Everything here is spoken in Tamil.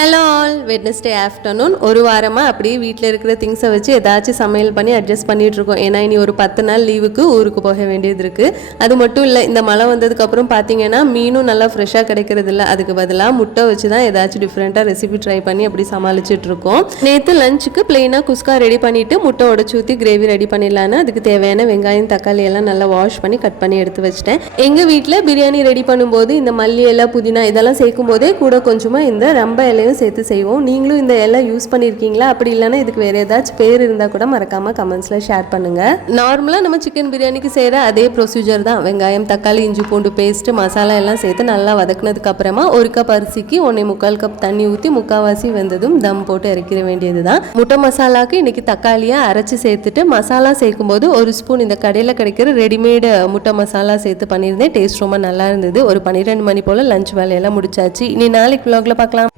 Hello all, Wednesday afternoon. ஒரு வாரமாக அப்படியே வீட்டில் இருக்கிற திங்ஸை வச்சு ஏதாச்சும் சமையல் பண்ணி அட்ஜஸ்ட் பண்ணிகிட்ருக்கோம். ஏன்னா இனி ஒரு 10 நாள் லீவுக்கு ஊருக்கு போக வேண்டியது இருக்குது. அது மட்டும் இல்லை, இந்த மழை வந்ததுக்கப்புறம் பார்த்தீங்கன்னா மீனும் நல்லா ஃப்ரெஷ்ஷாக கிடைக்கிறது இல்லை. அதுக்கு பதிலாக முட்டை வச்சு தான் ஏதாச்சும் டிஃப்ரெண்ட்டாக ரெசிபி ட்ரை பண்ணி அப்படி சமாளிச்சிட்ருக்கோம். நேற்று லஞ்சுக்கு பிளெயினாக குஸ்கா ரெடி பண்ணிவிட்டு முட்டை உடச்சி ஊற்றி கிரேவி ரெடி பண்ணிடலான்னு அதுக்கு தேவையான வெங்காயம் தக்காளி எல்லாம் நல்லா வாஷ் பண்ணி கட் பண்ணி எடுத்து வச்சிட்டேன். எங்கள் வீட்டில் பிரியாணி ரெடி பண்ணும்போது இந்த மல்லி இலை புதினா இதெல்லாம் சேர்க்கும் போதே கூட கொஞ்சமாக இந்த ரம்ப இலையும் சேர்த்து செய்வோம். நீங்களும் இந்த எல்லாம் யூஸ் பண்ணியிருக்கீங்களா? அப்படி இல்லைன்னா இதுக்கு வேறு ஏதாச்சும் பேர் இருந்தால் கூட மறக்காமல் கமெண்ட்ஸில் ஷேர் பண்ணுங்கள். நார்மலாக நம்ம சிக்கன் பிரியாணிக்கு செய்கிற அதே ப்ரொசீஜர் தான். வெங்காயம் தக்காளி இஞ்சி பூண்டு பேஸ்ட்டு மசாலா எல்லாம் சேர்த்து நல்லா வதக்குனதுக்கு அப்புறமா 1 கப் அரிசிக்கு 1.25 கப் தண்ணி ஊற்றி முக்கால்வாசி வெந்ததும் தம் போட்டு இறக்கிற வேண்டியது தான். முட்டை மசாலாவுக்கு இன்றைக்கி தக்காளியை அரைச்சி சேர்த்துட்டு மசாலா சேர்க்கும்போது 1 ஸ்பூன் இந்த கடையில் கிடைக்கிற ரெடிமேடு முட்டை மசாலா சேர்த்து பண்ணியிருந்தேன். டேஸ்ட் ரொம்ப நல்லா இருந்தது. ஒரு 12 மணி போல் லஞ்ச் வேலையெல்லாம் முடிச்சாச்சு. இனி நாளைக்கு vlogல பார்க்கலாம்.